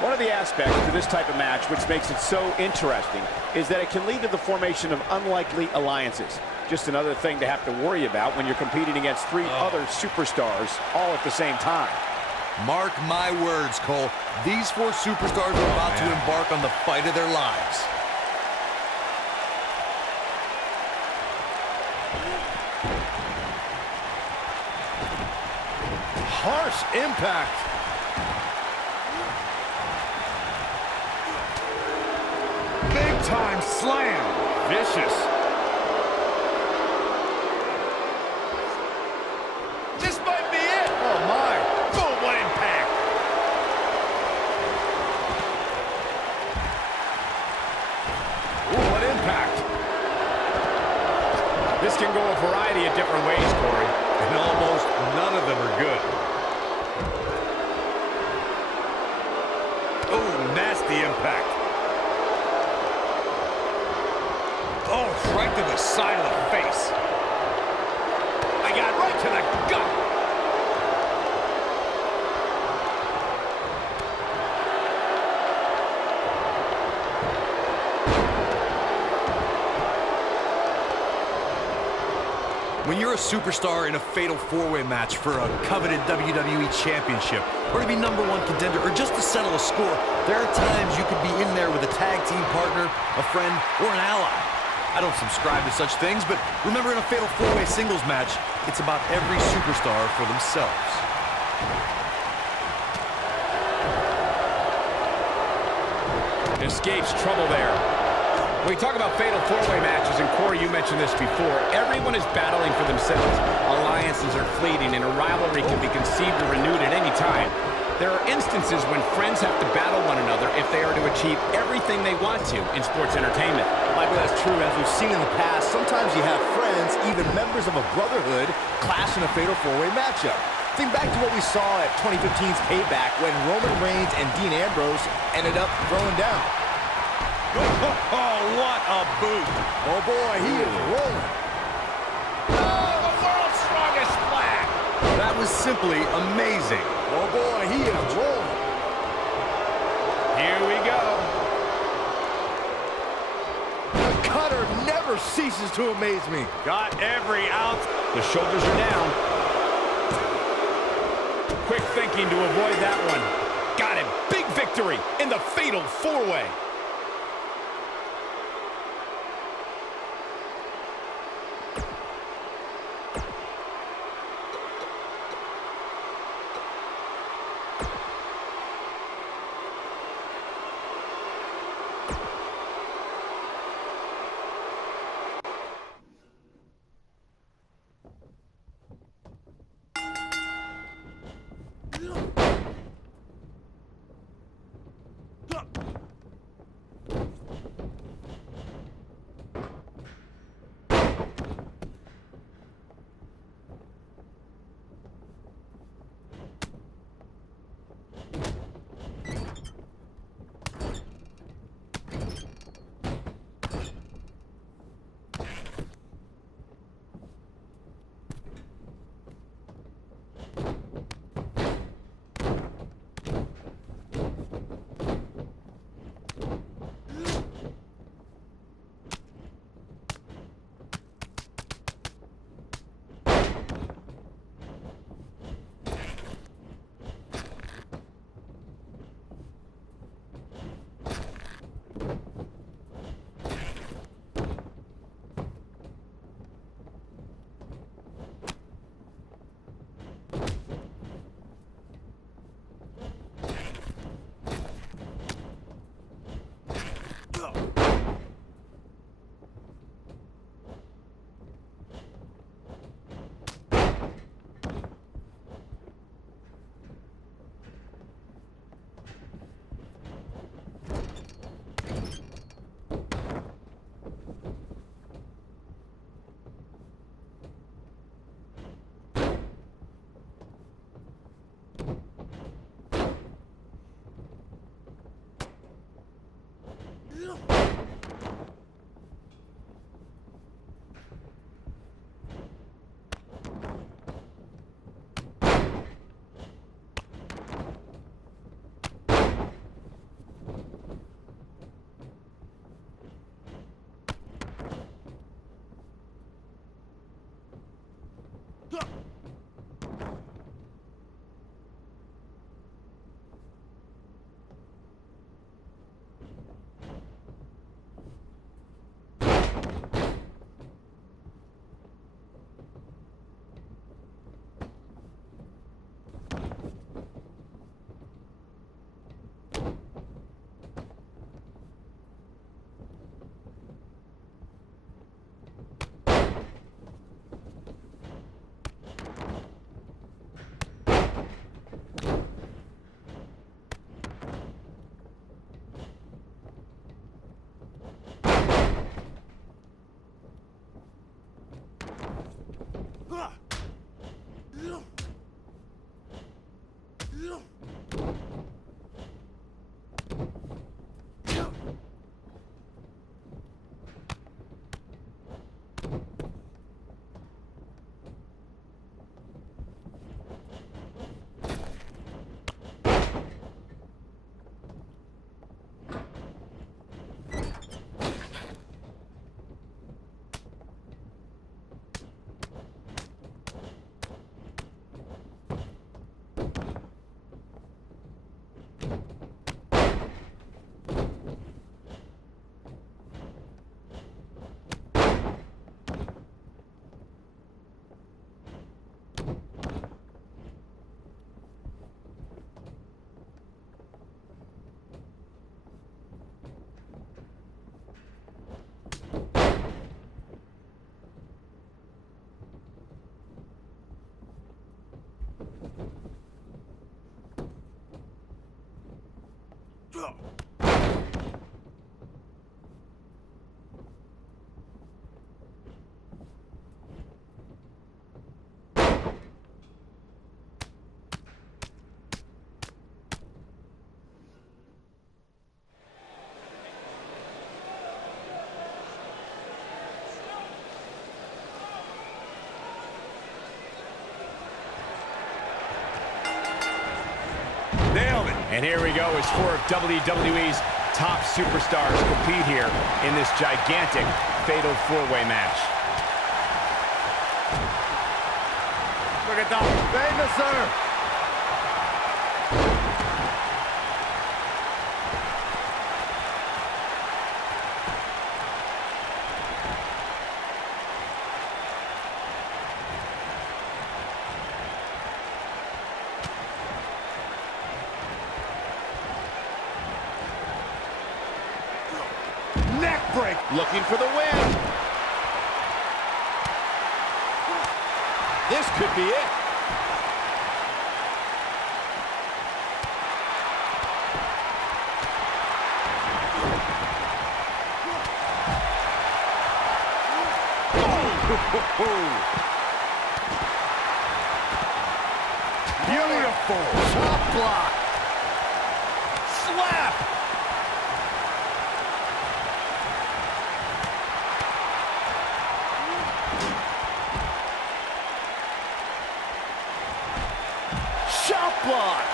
One of the aspects to this type of match which makes it so interesting is that it can lead to the formation of unlikely alliances. Just another thing to have to worry about when you're competing against three other superstars all at the same time. Mark my words, Cole. These four superstars are about to embark on the fight of their lives. Harsh impact. Big time slam. Vicious. This might be it. Oh my. Boom, what impact. Ooh, what impact. This can go a variety of different ways, Corey. And almost none of them are good. Oh, nasty impact. Oh, right to the side of the face. I got right to the gut. When you're a superstar in a fatal four-way match for a coveted WWE Championship, or to be #1 contender, or just to settle a score, there are times you could be in there with a tag team partner, a friend, or an ally. I don't subscribe to such things, but remember, in a fatal four-way singles match, it's about every superstar for themselves. Escapes trouble there. When we talk about fatal four-way matches, and Corey, you mentioned this before, everyone is battling for themselves. Alliances are fleeting, and a rivalry can be conceived or renewed at any time. There are instances when friends have to battle one another if they are to achieve everything they want to in sports entertainment. Michael, that's true. As we've seen in the past, sometimes you have friends, even members of a brotherhood, clash in a fatal four-way matchup. Think back to what we saw at 2015's Payback when Roman Reigns and Dean Ambrose ended up throwing down. Oh, what a boot. Oh, boy, he is rolling. Oh, the world's strongest flag. That was simply amazing. Oh, boy, he is rolling. Here we go. The cutter never ceases to amaze me. Got every ounce. The shoulders are down. Quick thinking to avoid that one. Got him. Big victory in the fatal four-way. Nailed it. And here we go as four of WWE's top superstars compete here in this gigantic Fatal 4-Way match. Look at that. Famous, sir. Neck break. Looking for the win. This could be it. Beautiful. Top block. Slap. Shot block.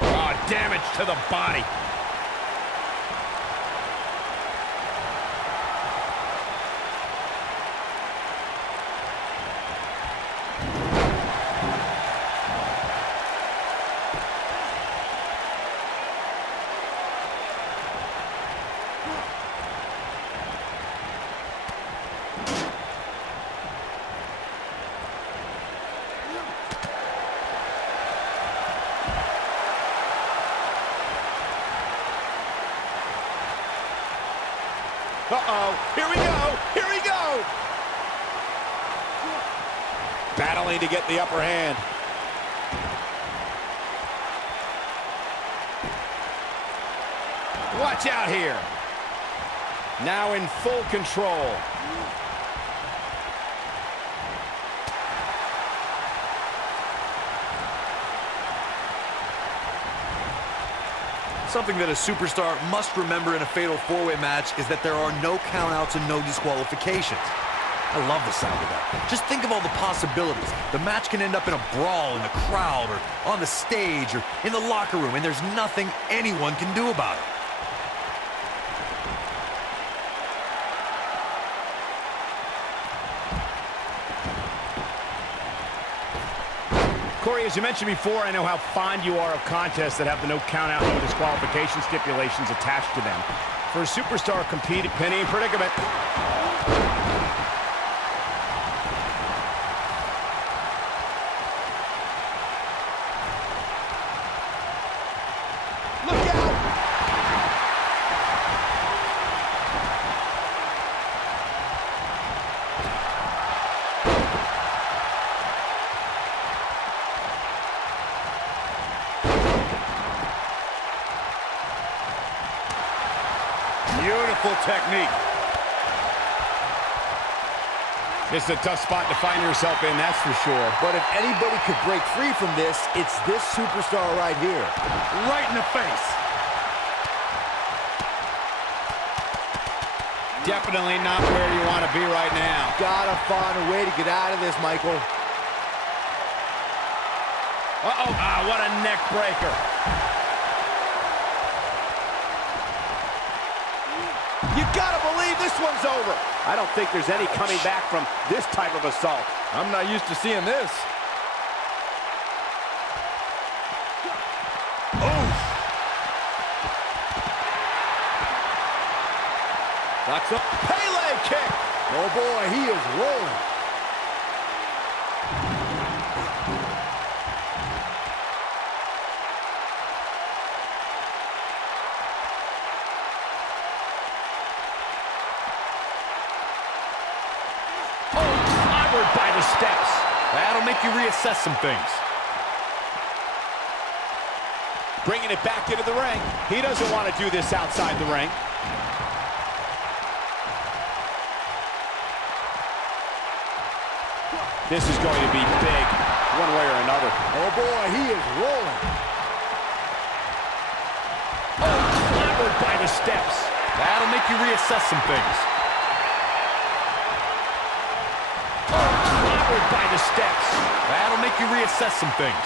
Oh, damage to the body. Uh-oh, here we go, here we go! Battling to get the upper hand. Watch out here. Now in full control. Something that a superstar must remember in a Fatal 4-Way match is that there are no countouts and no disqualifications. I love the sound of that. Just think of all the possibilities. The match can end up in a brawl in the crowd or on the stage or in the locker room, and there's nothing anyone can do about it. Corey, as you mentioned before, I know how fond you are of contests that have the no count-out, no disqualification stipulations attached to them. For a superstar competing, penny in predicament. Look out! Beautiful technique. This is a tough spot to find yourself in, that's for sure. But if anybody could break free from this, it's this superstar right here. Right in the face. Definitely not where you want to be right now. Gotta find a way to get out of this, Michael. Uh-oh, what a neck breaker. You gotta believe this one's over. I don't think there's any coming back from this type of assault. I'm not used to seeing this. That's a Pele kick. Oh boy, he is rolling. steps. That'll make you reassess some things. Bringing it back into the ring. He doesn't want to do this outside the ring. This is going to be big, one way or another. Oh boy, he is rolling. Oh, clobbered by the steps. That'll make you reassess some things. Oh, clobbered by the steps. That'll make you reassess some things.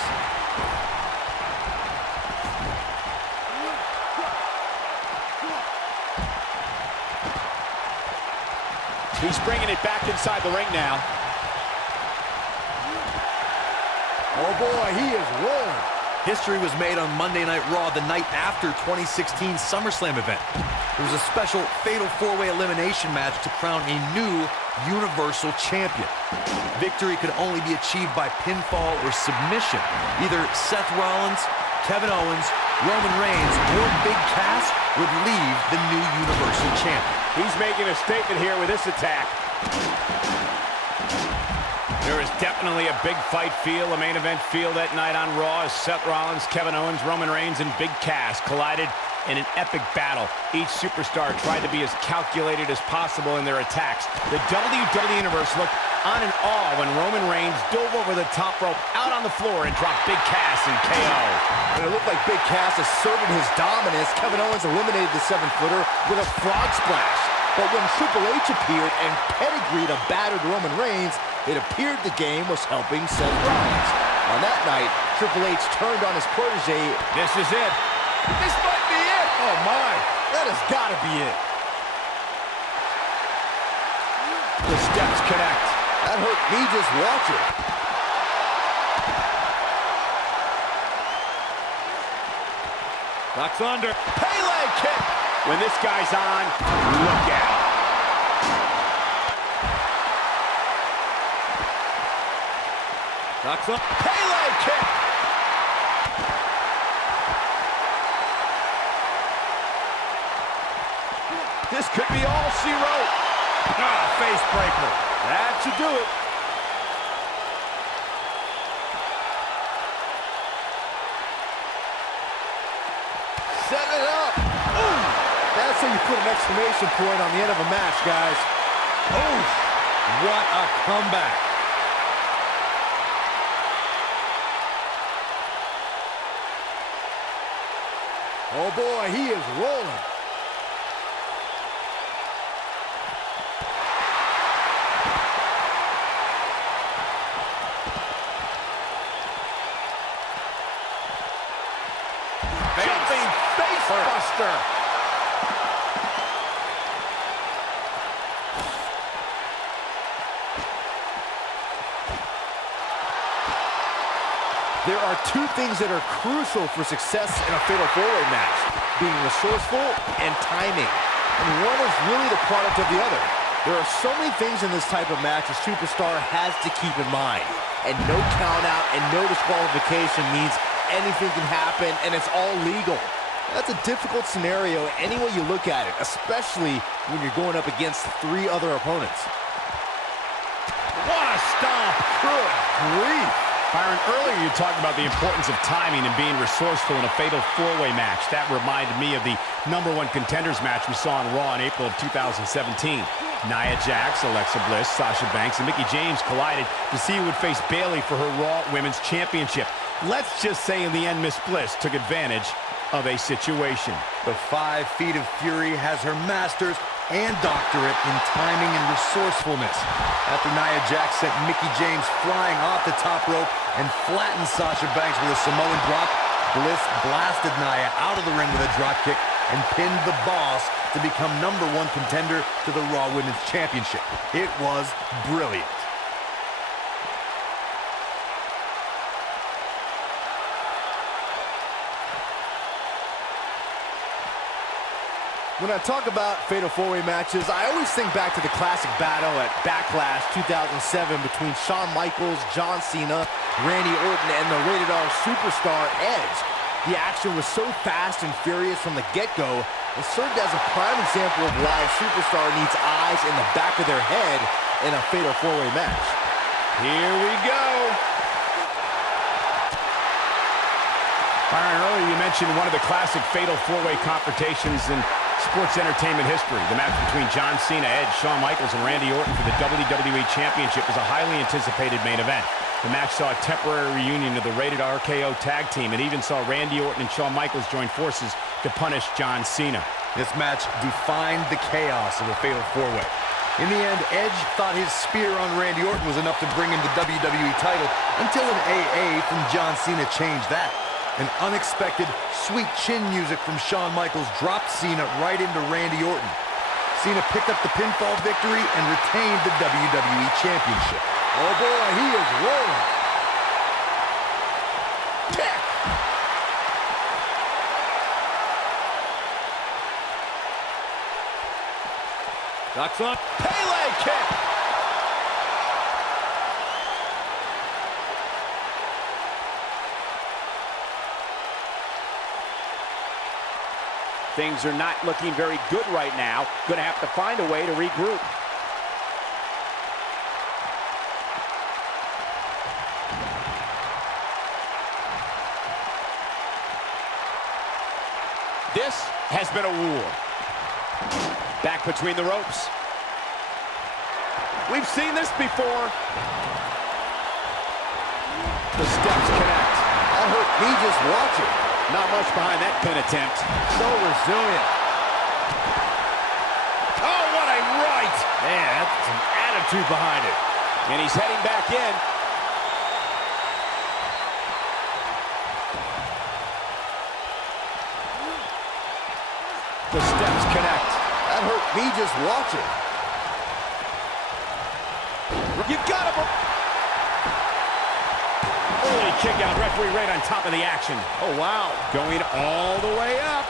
He's bringing it back inside the ring now. Oh boy, he is rolling. History was made on Monday Night Raw the night after 2016 SummerSlam event. It was a special Fatal 4-Way elimination match to crown a new Universal Champion. Victory could only be achieved by pinfall or submission. Either Seth Rollins, Kevin Owens, Roman Reigns, or Big Cass would leave the new Universal Champion. He's making a statement here with this attack. There is definitely a big fight feel, a main event feel that night on Raw as Seth Rollins, Kevin Owens, Roman Reigns, and Big Cass collided in an epic battle. Each superstar tried to be as calculated as possible in their attacks. The WWE Universe looked on in awe when Roman Reigns dove over the top rope out on the floor and dropped Big Cass in KO. And it looked like Big Cass asserted his dominance. Kevin Owens eliminated the 7-footer with a frog splash. But when Triple H appeared and pedigreed a battered Roman Reigns, it appeared the game was helping Seth Rollins. On that night, Triple H turned on his protege. This is it. This might be it! Oh my, that has got to be it. The steps connect. That hurt me just watching. Knocks under. Pele kick. When this guy's on, look out. Knocks up. Pele kick. This could be all she wrote. Ah, face breaker. That should do it. Set it up. Ooh. That's how you put an exclamation point on the end of a match, guys. Oh, what a comeback. Oh boy, he is rolling. Jumping face buster. There are two things that are crucial for success in a Fatal 4-Way match: being resourceful and timing. And one is really the product of the other. There are so many things in this type of match a superstar has to keep in mind. And no count out and no disqualification means anything can happen and it's all legal. That's a difficult scenario any way you look at it, especially when you're going up against 3 other opponents. What a stomp. Good grief. Byron, earlier you talked about the importance of timing and being resourceful in a Fatal 4-Way match. That reminded me of the #1 Contenders match we saw on Raw in April of 2017. Nia Jax, Alexa Bliss, Sasha Banks, and Mickie James collided to see who would face Bayley for her Raw Women's Championship. Let's just say in the end, Miss Bliss took advantage of a situation. The 5 Feet of Fury has her master's and doctorate in timing and resourcefulness. After Nia Jax sent Mickie James flying off the top rope and flattened Sasha Banks with a Samoan drop, Bliss blasted Nia out of the ring with a dropkick and pinned the Boss to become #1 contender to the Raw Women's Championship. It was brilliant. When I talk about Fatal 4-Way matches, I always think back to the classic battle at Backlash 2007 between Shawn Michaels, John Cena, Randy Orton, and the Rated R superstar Edge. The action was so fast and furious from the get-go, it served as a prime example of why a superstar needs eyes in the back of their head in a Fatal 4-Way match. Here we go. Byron, earlier you mentioned one of the classic fatal four-way confrontations in sports entertainment history. The match between John Cena, Edge, Shawn Michaels, and Randy Orton for the WWE Championship was a highly anticipated main event. The match saw a temporary reunion of the Rated RKO tag team and even saw Randy Orton and Shawn Michaels join forces to punish John Cena. This match defined the chaos of a fatal four-way. In the end, Edge thought his spear on Randy Orton was enough to bring him the WWE title until an AA from John Cena changed that. An unexpected sweet chin music from Shawn Michaels dropped Cena right into Randy Orton. Cena picked up the pinfall victory and retained the WWE Championship. Oh boy, he is rolling. Kick. Ducks up. Pele kick. Things are not looking very good right now. Going to have to find a way to regroup. This has been a war. Back between the ropes. We've seen this before. The steps connect. That hurt me just watching. Not much behind that pin attempt. So resilient. Oh, what a right! Man, that's some attitude behind it. And he's heading back in. The steps connect. That hurt me just watching. You got him. Early kick out, referee right on top of the action. Oh, wow. Going all the way up.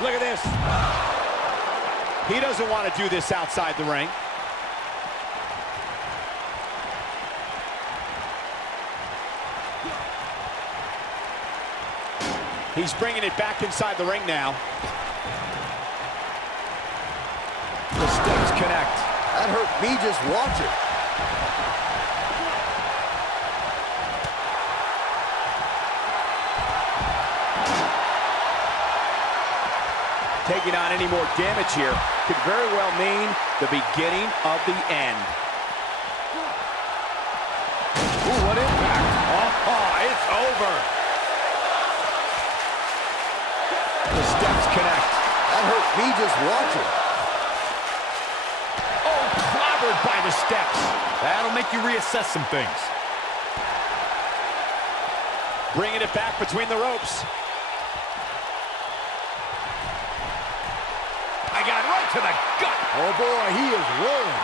Look at this. He doesn't want to do this outside the ring. He's bringing it back inside the ring now. The steps connect. That hurt me just watching. Taking on any more damage here could very well mean the beginning of the end. Ooh, what impact. Oh, it's over. The steps connect. That hurt me just watching. Oh, clobbered by the steps. That'll make you reassess some things. Bringing it back between the ropes. I got right to the gut. Oh boy, he is rolling.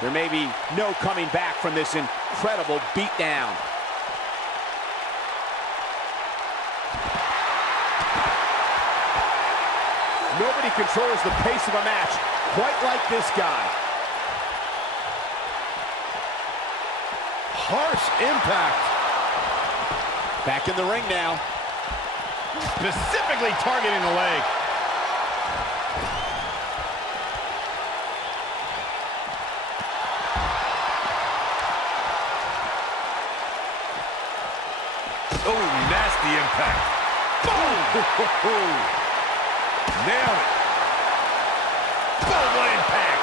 There may be no coming back from this incredible beatdown. Nobody controls the pace of a match quite like this guy. Harsh impact. Back in the ring now. Specifically targeting the leg. Oh, nasty impact. Boom! Nailed it. Boom, what impact.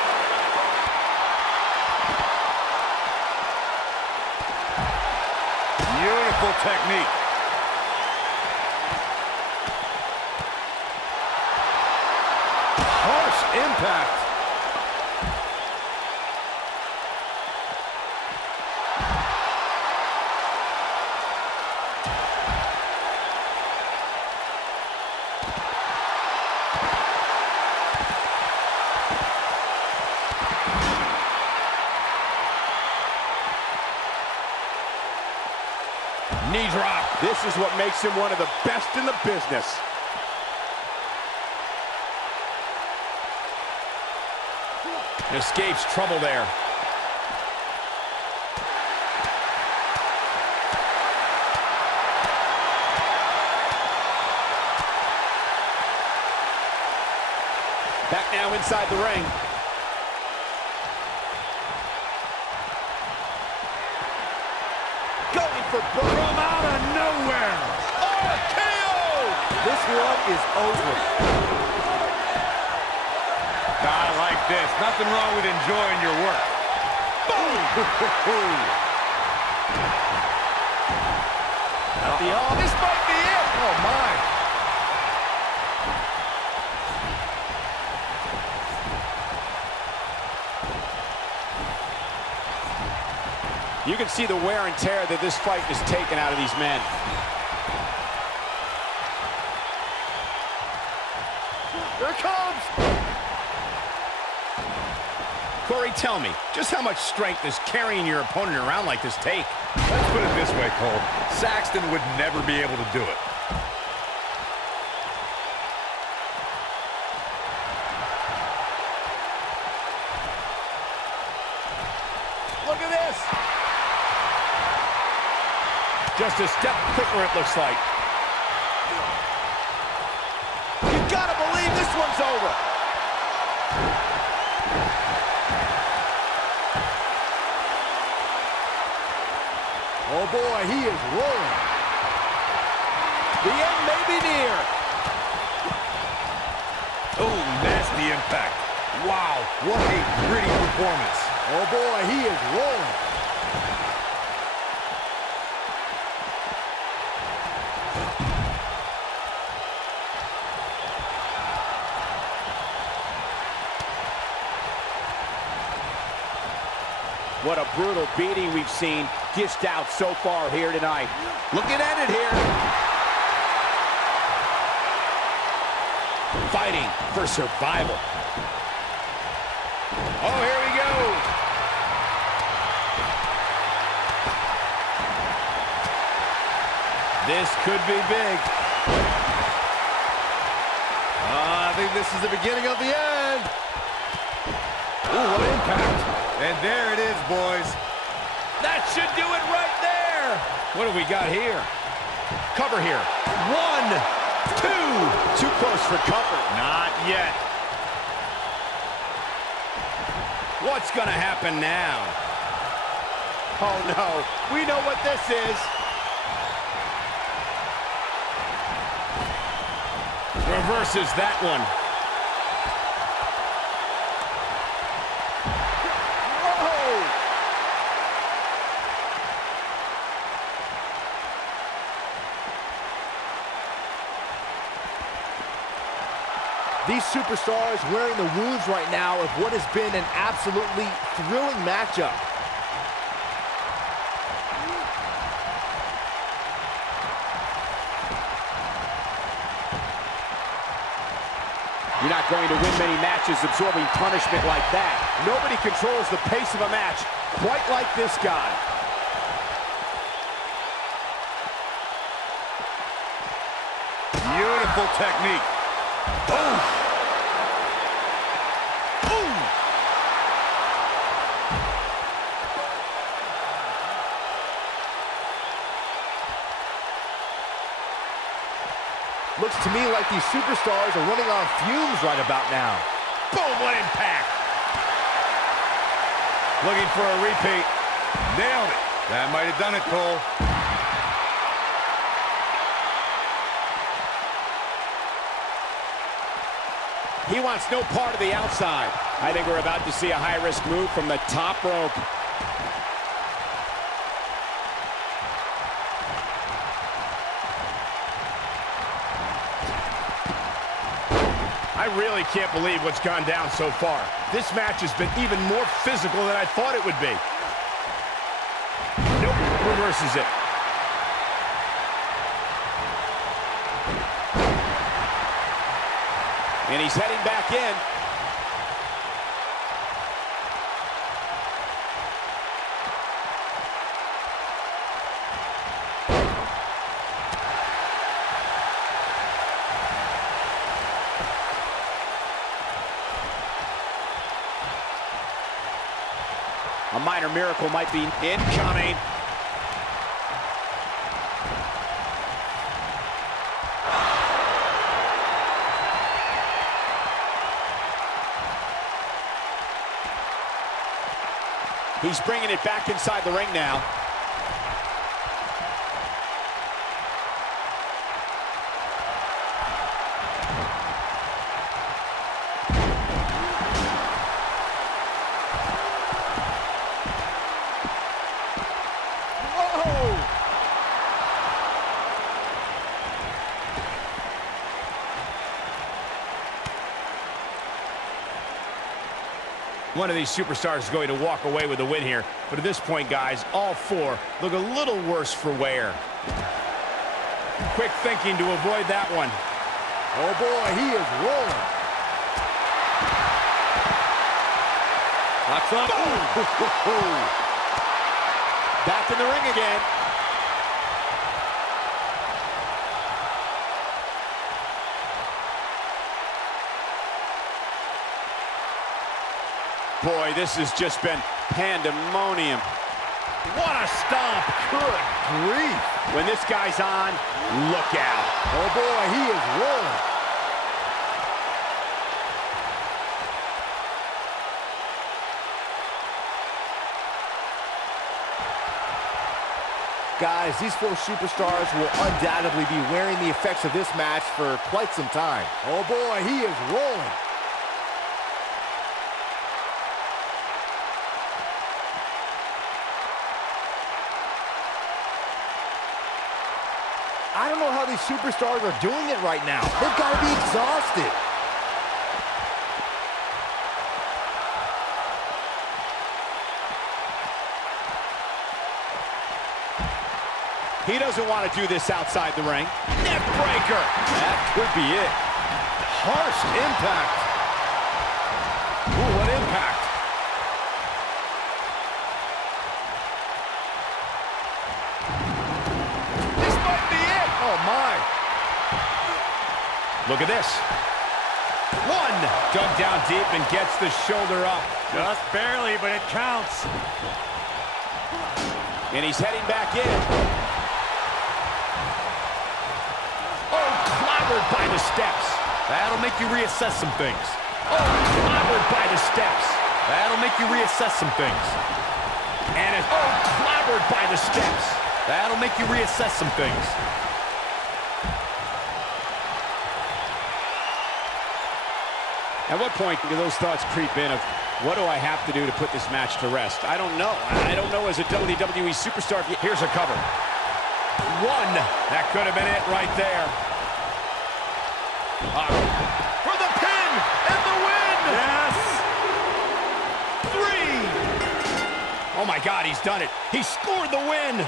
Beautiful technique. Harsh impact. Knee drop. This is what makes him one of the best in the business. Escapes trouble there. inside the ring. Going for broke. From out of nowhere. RKO! This one is over. I like this. Nothing wrong with enjoying your work. Boom! This might be it. Oh, my. You can see the wear and tear that this fight has taken out of these men. Here it comes. Corey, tell me, just how much strength does carrying your opponent around like this take? Let's put it this way, Cole. Saxton would never be able to do it. Look at this. Just a step quicker, it looks like. You gotta believe this one's over. Oh boy, he is rolling. The end may be near. Oh, nasty impact. Wow, what a gritty performance. Oh boy, he is rolling. What a brutal beating we've seen dished out so far here tonight. Looking at it here. Fighting for survival. Oh, here we go. This could be big. I think this is the beginning of the end. Ooh, what impact. And there it is, boys. That should do it right there. What do we got here? Cover here. 1, 2. Too close for comfort. Not yet. What's going to happen now? Oh, no. We know what this is. Reverses that one. These superstars wearing the wounds right now of what has been an absolutely thrilling matchup. You're not going to win many matches absorbing punishment like that. Nobody controls the pace of a match quite like this guy. Beautiful technique. Oh! Looks to me like these superstars are running on fumes right about now. Boom, what impact. Looking for a repeat. Nailed it. That might have done it, Cole. He wants no part of the outside. I think we're about to see a high-risk move from the top rope. I really can't believe what's gone down so far. This match has been even more physical than I thought it would be. Nope, reverses it. And he's heading back in. A minor miracle might be incoming. He's bringing it back inside the ring now. One of these superstars is going to walk away with a win here. But at this point, guys, all four look a little worse for wear. Quick thinking to avoid that one. Oh, boy, he is rolling. Locks up. Back in the ring again. Boy, this has just been pandemonium. What a stomp. Good grief. When this guy's on, look out. Oh, boy, he is rolling. Guys, these four superstars will undoubtedly be wearing the effects of this match for quite some time. Oh, boy, he is rolling. I don't know how these superstars are doing it right now. They've got to be exhausted. He doesn't want to do this outside the ring. Neck breaker. That could be it. Harsh impact. Ooh, what impact. This might be it. Oh, my. Look at this. One. Dug down deep and gets the shoulder up. Just barely, but it counts. And he's heading back in. Oh, clobbered by the steps. That'll make you reassess some things. Oh, clobbered by the steps. That'll make you reassess some things. And it's, oh, clobbered by the steps. That'll make you reassess some things. At what point do those thoughts creep in of, what do I have to do to put this match to rest? I don't know. I don't know as a WWE superstar. Here's a cover. One. That could have been it right there. For the pin and the win. Yes. 3. Oh, my God, he's done it. He scored the win.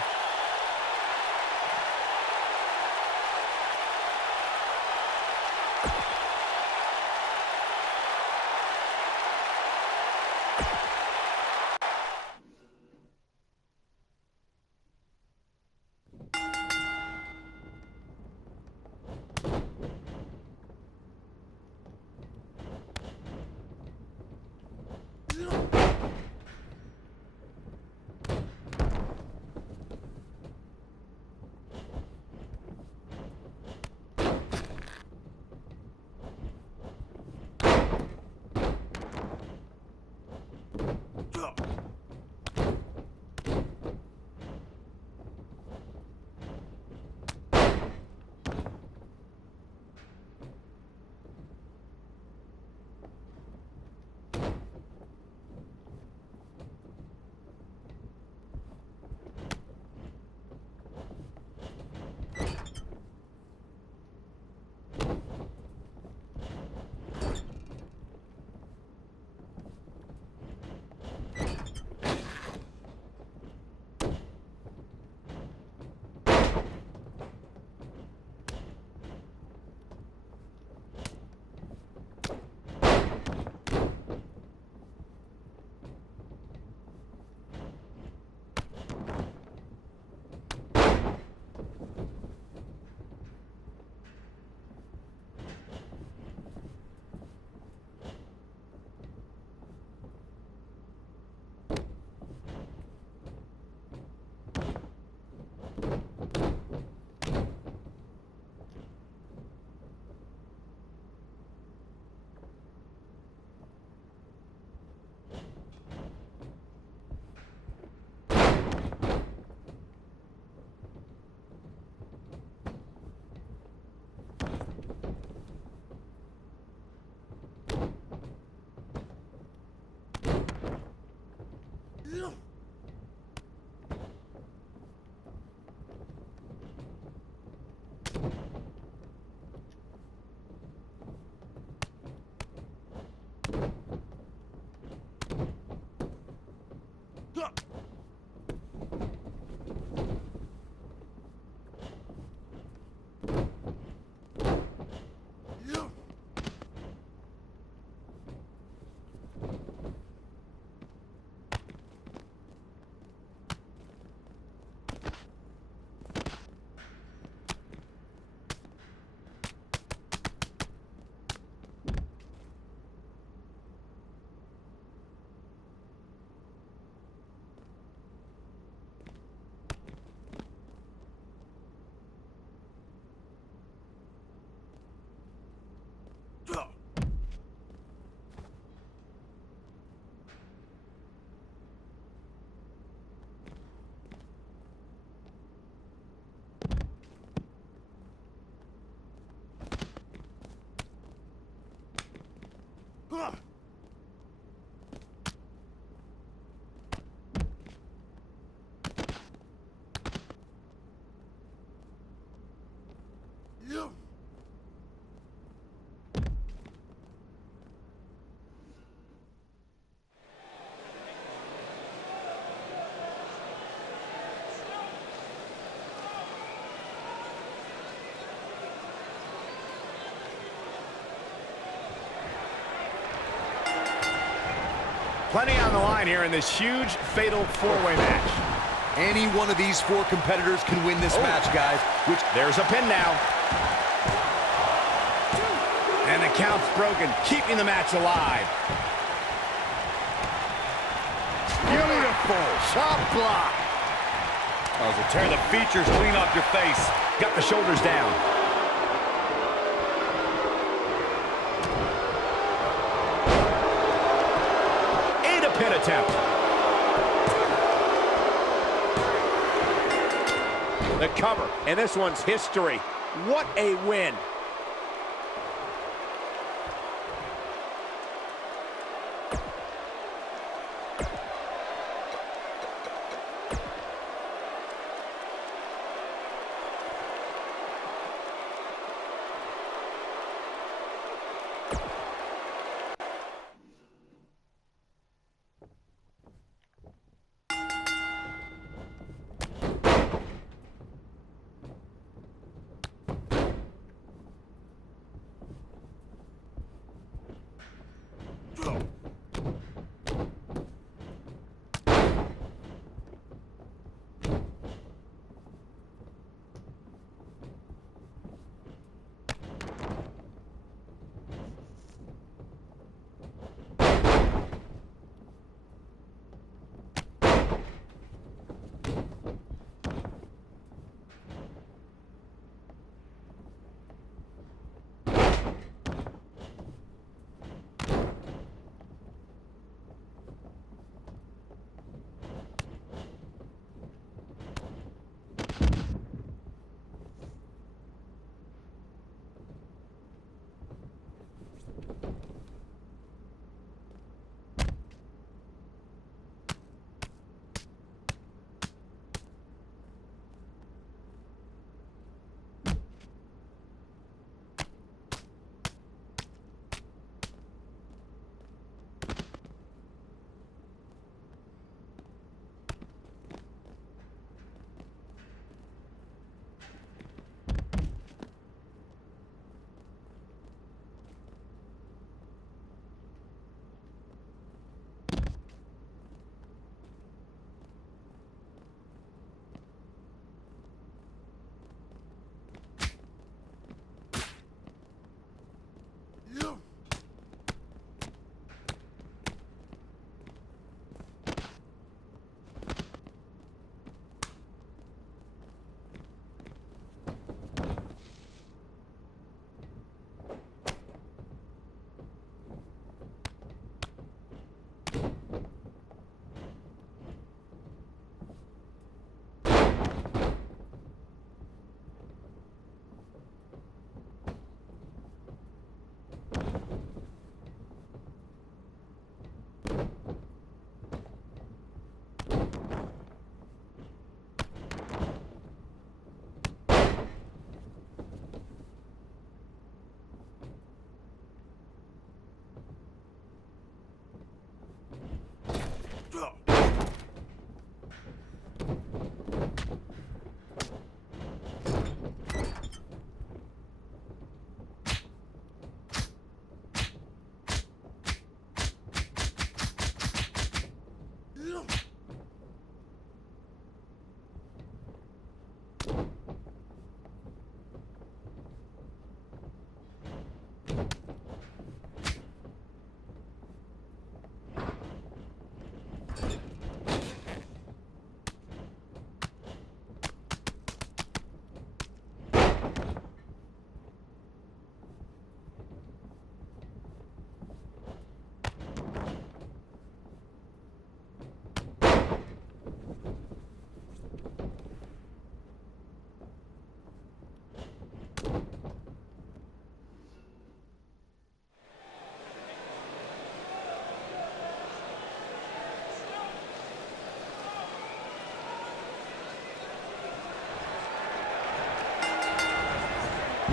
Plenty on the line here in this huge fatal four-way match. Any one of these four competitors can win this match, guys. Which there's a pin now. And the count's broken, keeping the match alive. Beautiful chop block. Oh, to tear the features clean off your face. Got the shoulders down. Pin attempt. The cover, and this one's history. What a win.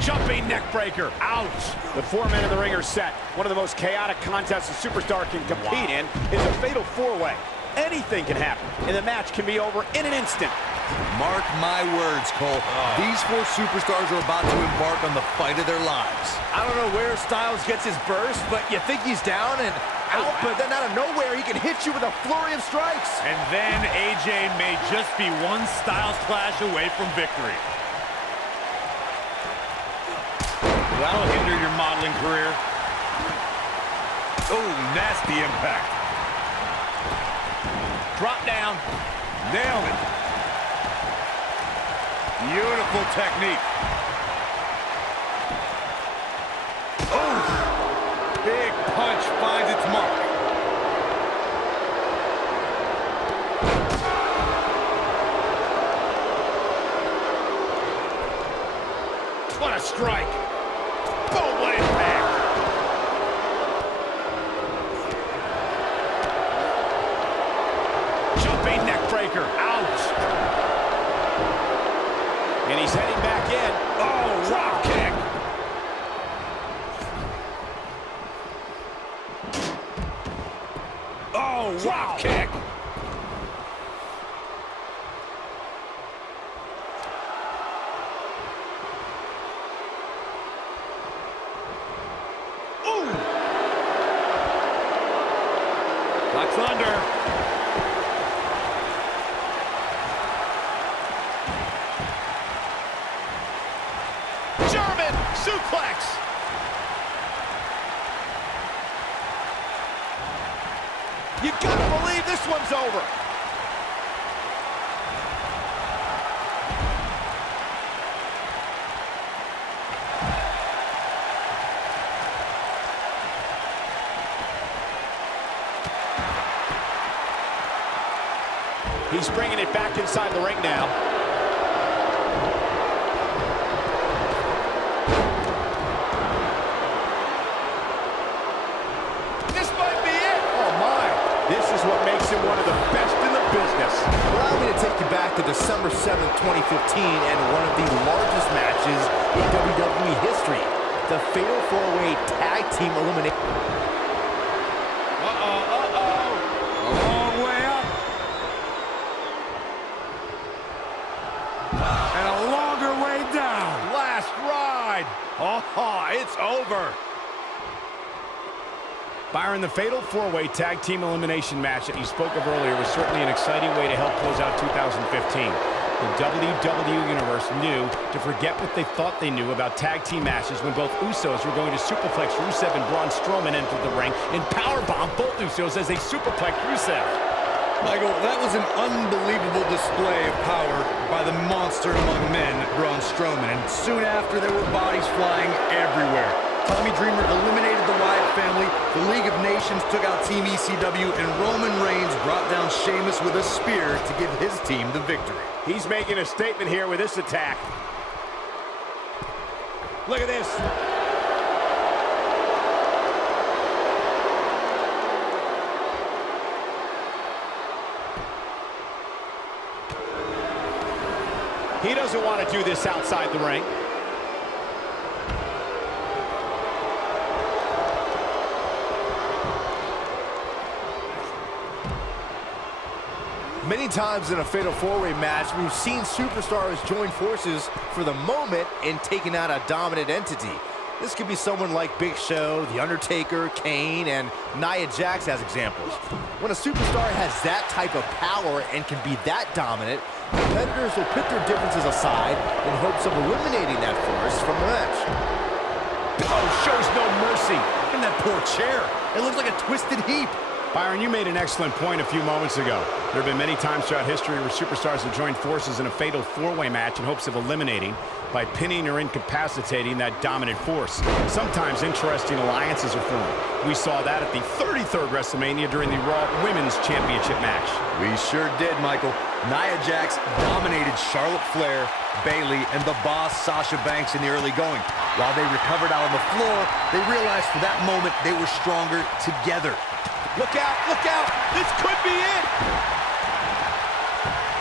Jumping neck breaker. Ouch. The 4 men in the ring are set. One of the most chaotic contests a superstar can compete in is a fatal 4-way. Anything can happen, and the match can be over in an instant. Mark my words, Cole. These 4 superstars are about to embark on the fight of their lives. I don't know where Styles gets his burst, but you think he's down and out, but then out of nowhere, he can hit you with a flurry of strikes. And then AJ may just be one Styles clash away from victory. That'll hinder your modeling career. Oh, nasty impact. Drop down. Nailed it. Beautiful technique. Oh, big punch finds its mark. What a strike. Boom, what impact. Jumping neck breaker. Ouch. And he's heading back in. Oh, drop kick. Oh, drop kick. Ooh. Black Thunder. German suplex. You gotta believe this one's over. He's bringing it back inside the ring now. This might be it. Oh my, this is what makes him one of the best in the business. Allow me to take you back to December 7th, 2015, and one of the largest matches in WWE history. The Fatal 4-Way Tag Team Elimination. A long way up. And a longer way down. Last ride. Oh, it's over. Byron, the Fatal 4-Way Tag Team Elimination match that you spoke of earlier was certainly an exciting way to help close out 2015. The WWE Universe knew to forget what they thought they knew about tag team matches when both Usos were going to superplex Rusev and Braun Strowman entered the ring and powerbomb both Usos as they superplexed Rusev. Michael, that was an unbelievable display of power by the monster among men, Braun Strowman. And soon after, there were bodies flying everywhere. Tommy Dreamer eliminated the Wyatt family, the League of Nations took out Team ECW, and Roman Reigns brought down Sheamus with a spear to give his team the victory. He's making a statement here with this attack. Look at this. He doesn't want to do this outside the ring. Many times in a Fatal 4-Way match, we've seen superstars join forces for the moment in taking out a dominant entity. This could be someone like Big Show, The Undertaker, Kane, and Nia Jax as examples. When a superstar has that type of power and can be that dominant, Competitors will put their differences aside in hopes of eliminating that force from the match. Oh, shows no mercy. And that poor chair. It looks like a twisted heap. Byron, you made an excellent point a few moments ago. There have been many times throughout history where superstars have joined forces in a fatal four-way match in hopes of eliminating by pinning or incapacitating that dominant force. Sometimes interesting alliances are formed. We saw that at the 33rd WrestleMania during the Raw Women's Championship match. We sure did, Michael. Nia Jax dominated Charlotte Flair, Bayley, and the Boss Sasha Banks in the early going. While they recovered out on the floor, they realized for that moment they were stronger together. Look out, look out. This could be it.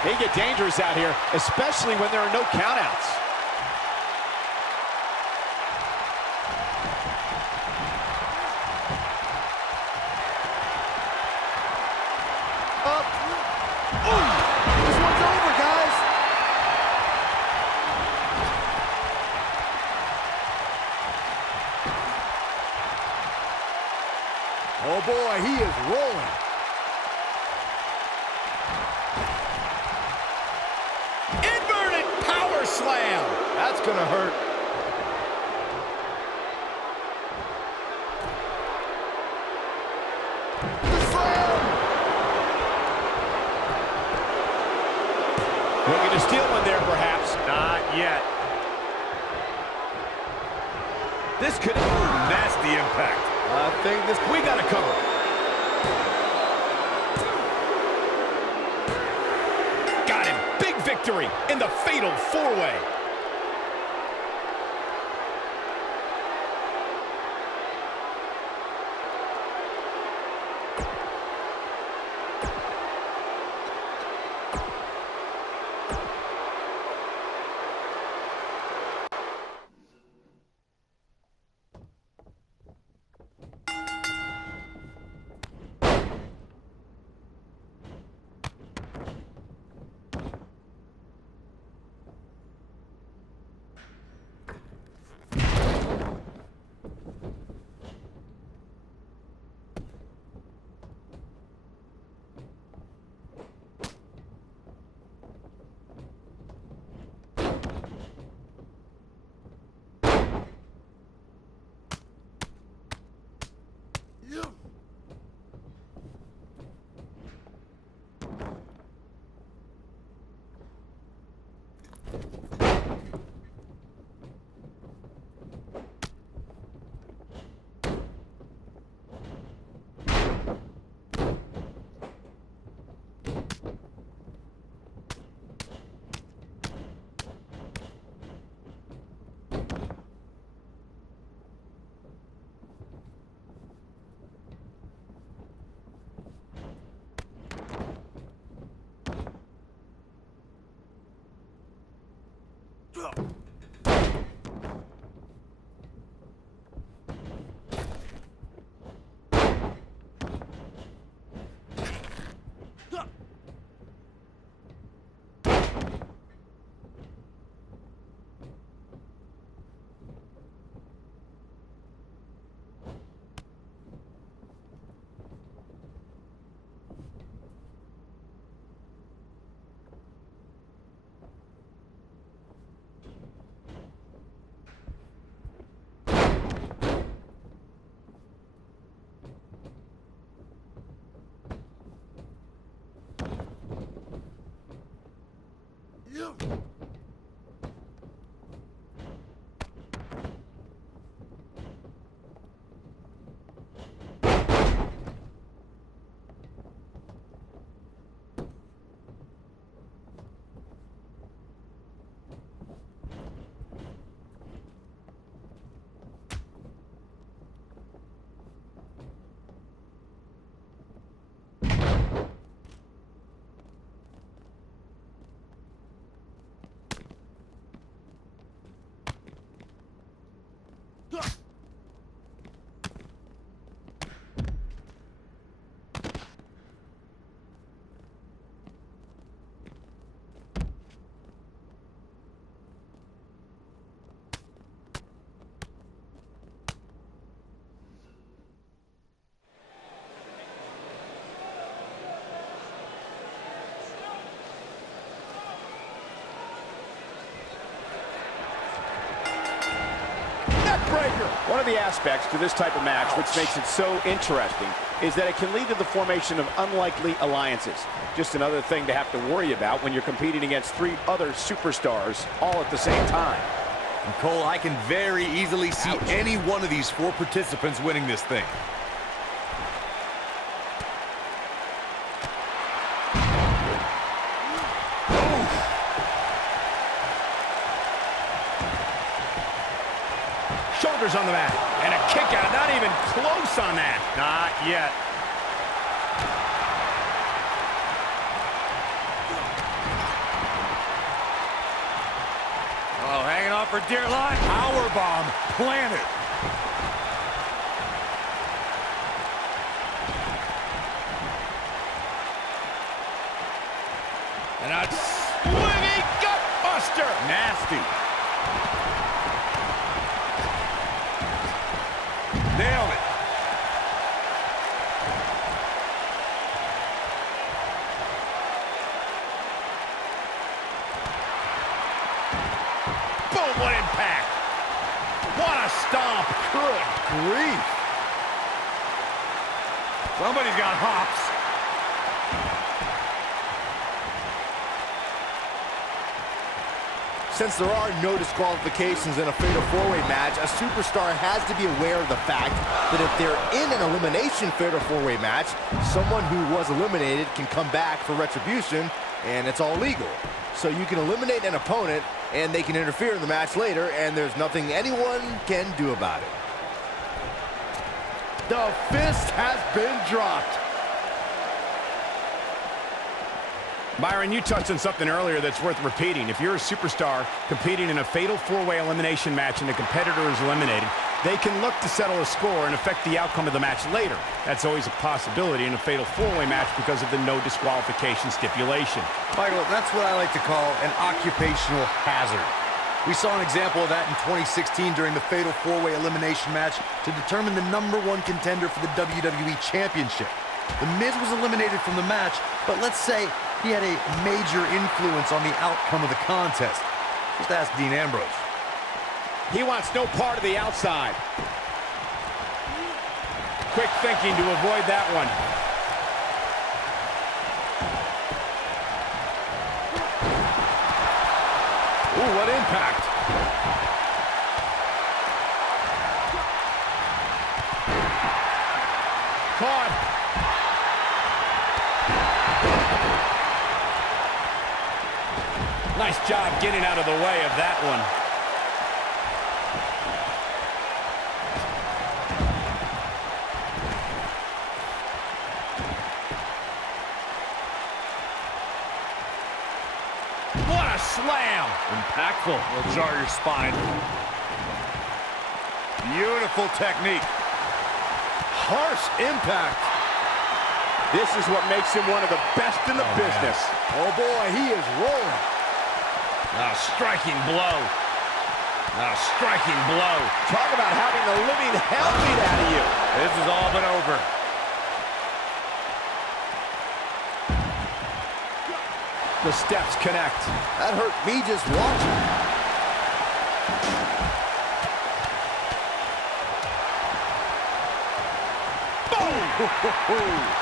They get dangerous out here, especially when there are no countouts. Up. Ooh, this one's over, guys. Oh boy, he is rolling. Inverted power slam. That's gonna hurt. The slam. Looking to steal one there, perhaps. Not yet. This could... nasty impact. I think this... We got to cover. Got him. Big victory in the fatal four-way. One of the aspects to this type of match, which makes it so interesting, is that it can lead to the formation of unlikely alliances. Just another thing to have to worry about when you're competing against 3 other superstars all at the same time. And Cole, I can very easily see any one of these 4 participants winning this thing. Shoulders on the mat. And a kick out. Not even close on that. Not yet. Oh, hanging on for dear life. Powerbomb planted. And a swinging gutbuster. Nasty. Nailed it. Boom, what impact. What a stomp. Good grief. Somebody's got hops. Since there are no disqualifications in a Fatal 4-Way match, a superstar has to be aware of the fact that if they're in an elimination Fatal 4-Way match, someone who was eliminated can come back for retribution, and it's all legal. So you can eliminate an opponent, and they can interfere in the match later, and there's nothing anyone can do about it. The fist has been dropped. Byron, you touched on something earlier that's worth repeating. If you're a superstar competing in a Fatal 4-Way elimination match and the competitor is eliminated, they can look to settle a score and affect the outcome of the match later. That's always a possibility in a Fatal 4-Way match because of the no disqualification stipulation. Michael, that's what I like to call an occupational hazard. We saw an example of that in 2016 during the Fatal 4-Way elimination match to determine the #1 contender for the WWE Championship. The Miz was eliminated from the match, but let's say he had a major influence on the outcome of the contest. Just ask Dean Ambrose. He wants no part of the outside. Quick thinking to avoid that one. Ooh, what impact. Caught. Nice job getting out of the way of that one. What a slam! Impactful. Will jar your spine. Beautiful technique. Harsh impact. This is what makes him one of the best in the business. Oh boy, he is rolling. A striking blow. A striking blow. Talk about having the living hell beat out of you. This is all but over. The steps connect. That hurt me just watching. Boom!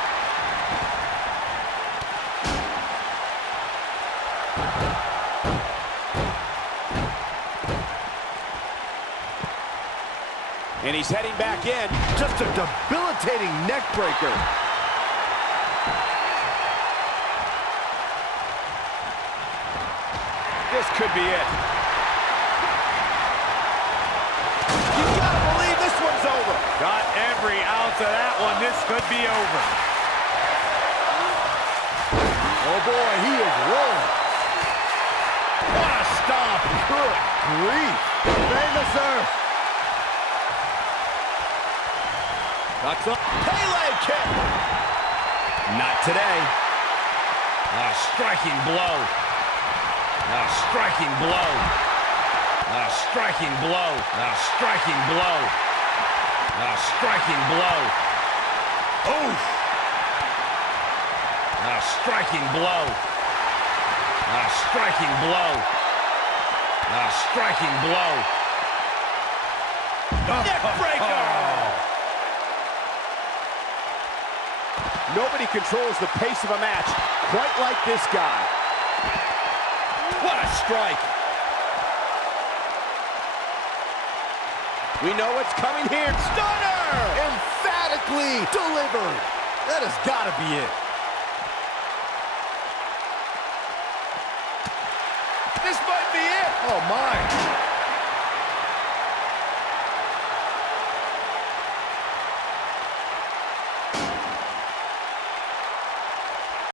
And he's heading back in. Just a debilitating neck breaker. This could be it. You gotta believe this one's over. Got every ounce of that one. This could be over. Oh boy, he is rolling. What a stomp. Good grief. Famous Earth. That's up. Pele kick. Not today. A striking blow. A striking blow. A striking blow. A striking blow. A striking blow. Oof. A striking blow. A striking blow. A striking blow. Neck breaker! Nobody controls the pace of a match quite like this guy. What a strike! We know what's coming here. Stunner! Emphatically delivered. That has got to be it.